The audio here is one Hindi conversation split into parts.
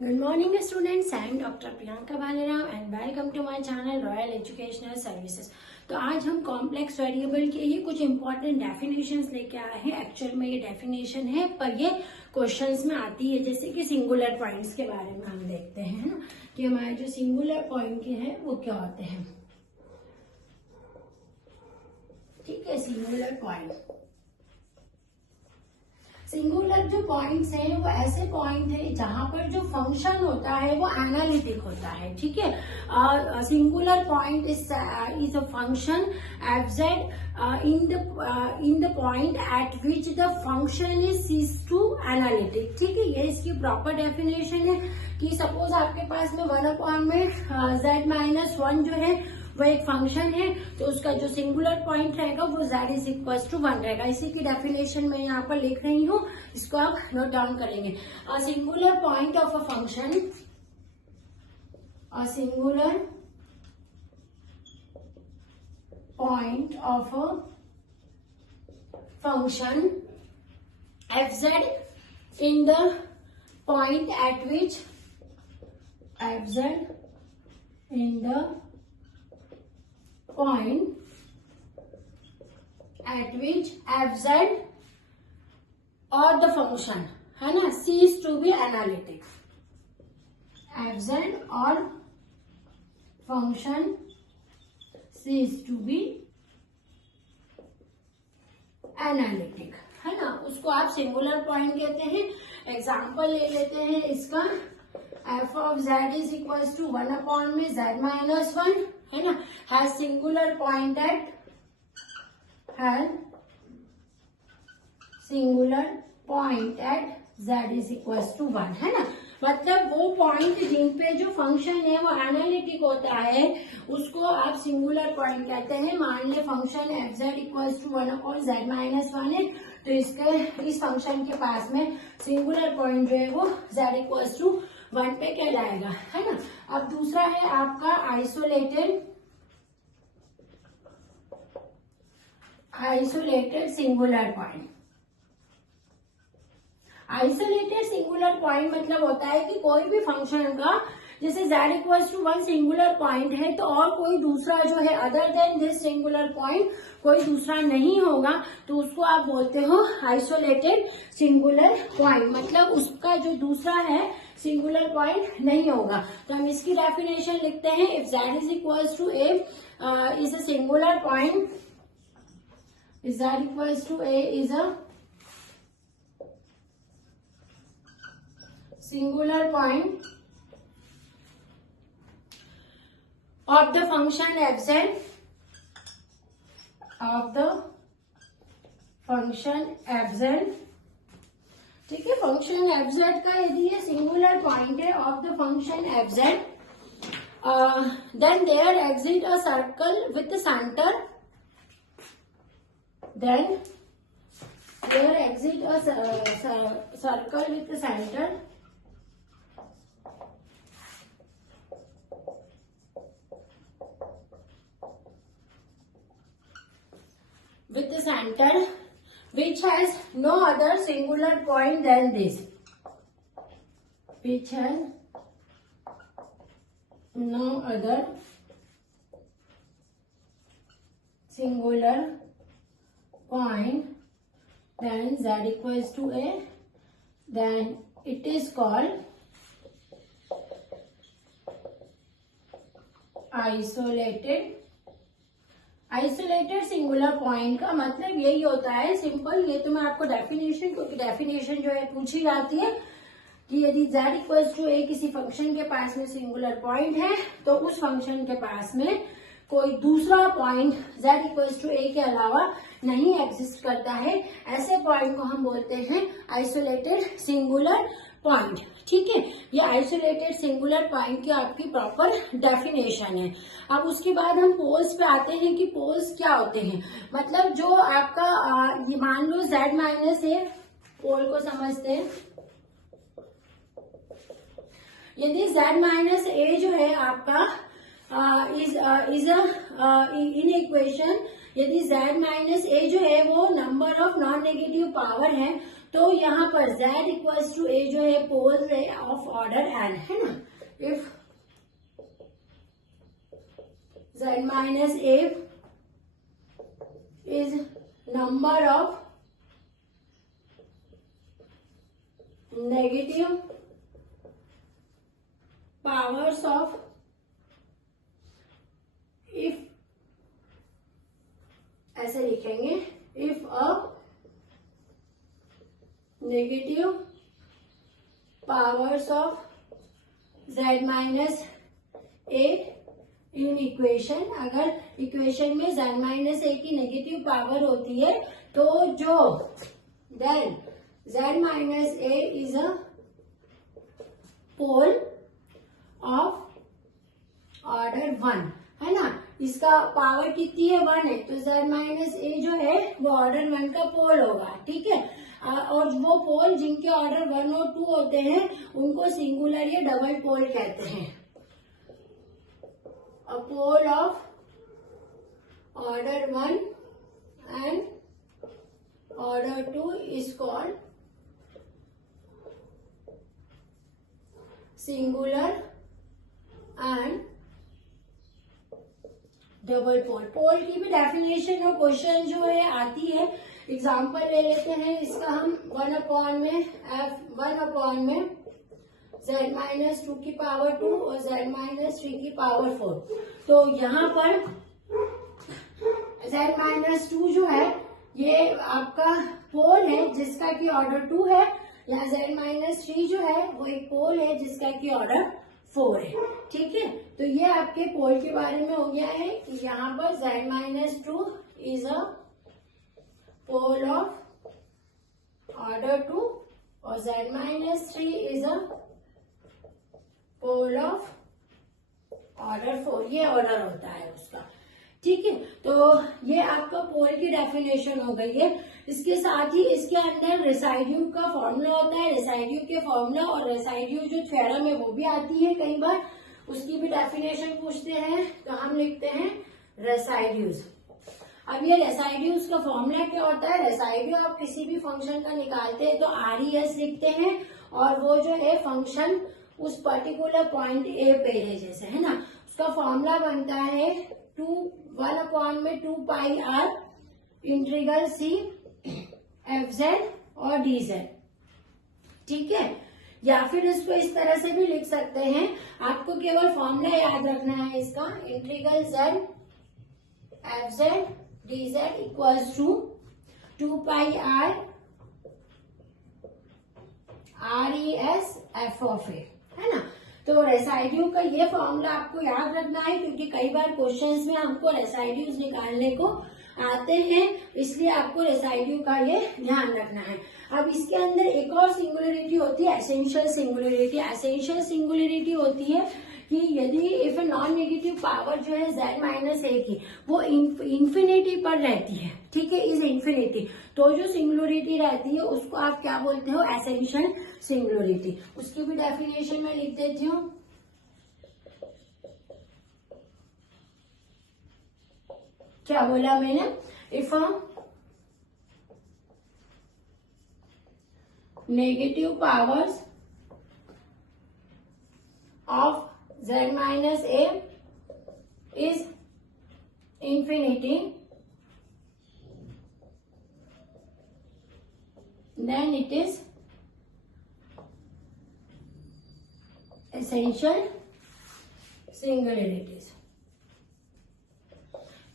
Good morning students, I am Dr. Priyanka Bhalerao and welcome to my channel Royal Educational Services। तो आज हम कॉम्प्लेक्स वेरिएबल के ये कुछ इंपॉर्टेंट डेफिनेशंस लेके आए हैं। एक्चुअल में ये डेफिनेशन है पर ये क्वेश्चंस में आती है, जैसे कि सिंगुलर पॉइंट्स के बारे में हम देखते हैं ना कि हमारे जो सिंगुलर पॉइंट के हैं वो क्या होते हैं। ठीक है, सिंगुलर पॉइंट, सिंगुलर जो पॉइंट्स हैं वो ऐसे पॉइंट है जहां पर जो फंक्शन होता है वो एनालिटिक होता है। ठीक है, singular point is a function F Z in the point at which the function is cease to analytic. ठीक है, ये इसकी प्रॉपर डेफिनेशन है कि सपोज आपके पास में 1 में z-1 जो है वो एक फंक्शन है, तो उसका जो सिंगुलर पॉइंट रहेगा वो z इज इक्वल टू 1 रहेगा। इसी की डेफिनेशन मैं यहाँ पर लिख रही हूँ, इसको आप नोट डाउन करेंगे। अ singular point of a function, a singular point of a function F Z in the point at which F Z in the point at which fz or the function है ना cease to be analytic, fz or function cease to be analytic है ना, उसको आप सिंगुलर पॉइंट कहते हैं। एग्जाम्पल ले लेते हैं इसका, f of z is equals to 1 में z-1 है ना, has singular point at z is equals to 1 है ना। मतलब वो पॉइंट जिन पे जो फंक्शन है वो एनालिटिक होता है उसको आप सिंगुलर पॉइंट कहते हैं। मान ले function F Z equals to 1 और z-1 है, तो इस फंक्शन के पास में सिंगुलर पॉइंट जो है वो z इक्वल्स टू 1 पे कहलाएगा है ना। अब दूसरा है आपका isolated singular point. Isolated singular point मतलब होता है कि कोई भी फंक्शन का जैसे z equals to 1 singular point है, तो और कोई दूसरा जो है other than this singular point कोई दूसरा नहीं होगा, तो उसको आप बोलते हो आइसोलेटेड सिंगुलर पॉइंट। मतलब उसका जो दूसरा है सिंगुलर पॉइंट नहीं होगा। तो हम इसकी डेफिनेशन लिखते हैं, if z is equals to a is a singular point, z equals to a is a singular point of the function fz, of the function fz। ठीक है, फंक्शन fz का यदि ये सिंगुलर पॉइंट है of the function fz, then there exists a circle with the center, then there exists a circle with the center which has no other singular point than this, which has no other singular point then z equals to a, then it is called isolated singular point का मतलब यही होता है सिंपल। ये तो मैं आपको डेफिनेशन, क्योंकि डेफिनेशन जो है पूछी जाती है कि यदि z इक्वल्स टू a किसी फंक्शन के पास में सिंगुलर पॉइंट है तो उस फंक्शन के पास में कोई दूसरा point z equals to a के अलावा नहीं एग्जिस्ट करता है। ऐसे पॉइंट को हम बोलते हैं आइसोलेटेड सिंगुलर पॉइंट। ठीक है, ये आइसोलेटेड सिंगुलर पॉइंट की आपकी प्रॉपर डेफिनेशन है। अब उसके बाद हम पोल्स पे आते हैं कि पोल्स क्या होते हैं। मतलब जो आपका मान लो z-a, पोल को समझते हैं। यदि z-a जो है आपका इन इक्वेशन, यदि z-a जो है वो number of non negative power है, तो यहाँ पर z इक्वल्स टू a जो है पोल ऑफ ऑर्डर n है ना. If z minus a is number of negative powers of if, ऐसे लिखेंगे, if a negative powers of z minus a in equation, अगर इक्वेशन में z माइनस a की नेगेटिव पावर होती है तो जो then z minus a is a pole of order 1 है ना. इसका पावर कितनी है 1 है, तो z माइनस a जो है वो ऑर्डर 1 का पोल होगा. ठीक है. और वो पोल जिनके ऑर्डर 1 और 2 होते हैं उनको सिंगुलर या डबल पोल कहते हैं. A pole of order 1 and order 2 is called singular and double pole. Pole की भी डेफिनेशन और क्वेश्चन जो है आती है. एग्जाम्पल ले लेते हैं इसका हम. 1 अपॉन में z माइनस 2 की पावर 2 और z माइनस 3 की पावर 4. तो यहाँ पर z माइनस 2 जो है ये आपका पोल है जिसका कि ऑर्डर 2 है, या z माइनस 3 जो है वो एक पोल है जिसका कि ऑर्डर 4 है. ठीक है. तो ये आपके पोल के बारे में हो गया है कि यहाँ पर z minus 2 is a pole of order 2 और z minus 3 is a pole of order 4. ये ऑर्डर होता है उसका. ठीक है. तो ये आपका पोल की डेफिनेशन हो गई है. इसके साथ ही इसके अंदर रेसिड्यू का फॉर्मूला होता है. रेसिड्यू के फॉर्मूला और रेसिड्यू जो थ्योरम है वो भी आती है कई बार, उसकी भी डेफिनेशन पूछते हैं तो हम लिखते हैं रेसिड्यूज. अब ये रेसिड्यूज का फॉर्मूला क्या होता है. रेसिड्यू आप किसी भी फंक्शन का निकालते हैं तो RES लिखते हैं और वो जो है फंक्शन उस पर्टिकुलर पॉइंट ए पे है जैसे, है ना. उसका फॉर्मूला बनता है 1 अपॉन में 2 pi r integral c fz और dz. ठीक है. या फिर इसको इस तरह से भी लिख सकते हैं. आपको केवल फॉर्मूला याद रखना है इसका. Integral z fz dz equals to 2 pi r RES f of a, है ना. तो रेसिड्यू का ये फॉर्मूला आपको याद रखना है क्योंकि कई बार क्वेश्चंस में हमको रेसिड्यूज निकालने को आते हैं, इसलिए आपको रेसिड्यू का ये ध्यान रखना है. अब इसके अंदर एक और सिंगुलरिटी होती है एसेंशियल सिंगुलरिटी. एसेंशियल सिंगुलरिटी होती है कि यदि if a non negative power जो है z माइनस a की वो इंफिनिटी पर रहती है. ठीक है. Is infinity. तो जो सिंगुलरिटी रहती है उसको आप क्या बोलते हो, एसेंशियल सिंगुलरिटी. उसकी भी डेफिनेशन में लिख देती हूँ. क्या बोला मैंने, if negative powers of z minus a is infinity, then it is essential singularities.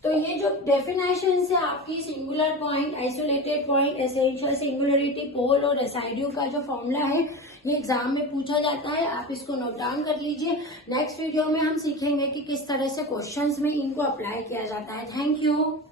तो ये जो डेफिनेशन से आपकी singular point, isolated point, essential singularity, pole और रेसिड्यू का जो फॉर्मूला है ये एग्जाम में पूछा जाता है. आप इसको नोट डाउन कर लीजिए. नेक्स्ट वीडियो में हम सीखेंगे कि किस तरह से क्वेश्चंस में इनको अप्लाई किया जाता है. Thank you.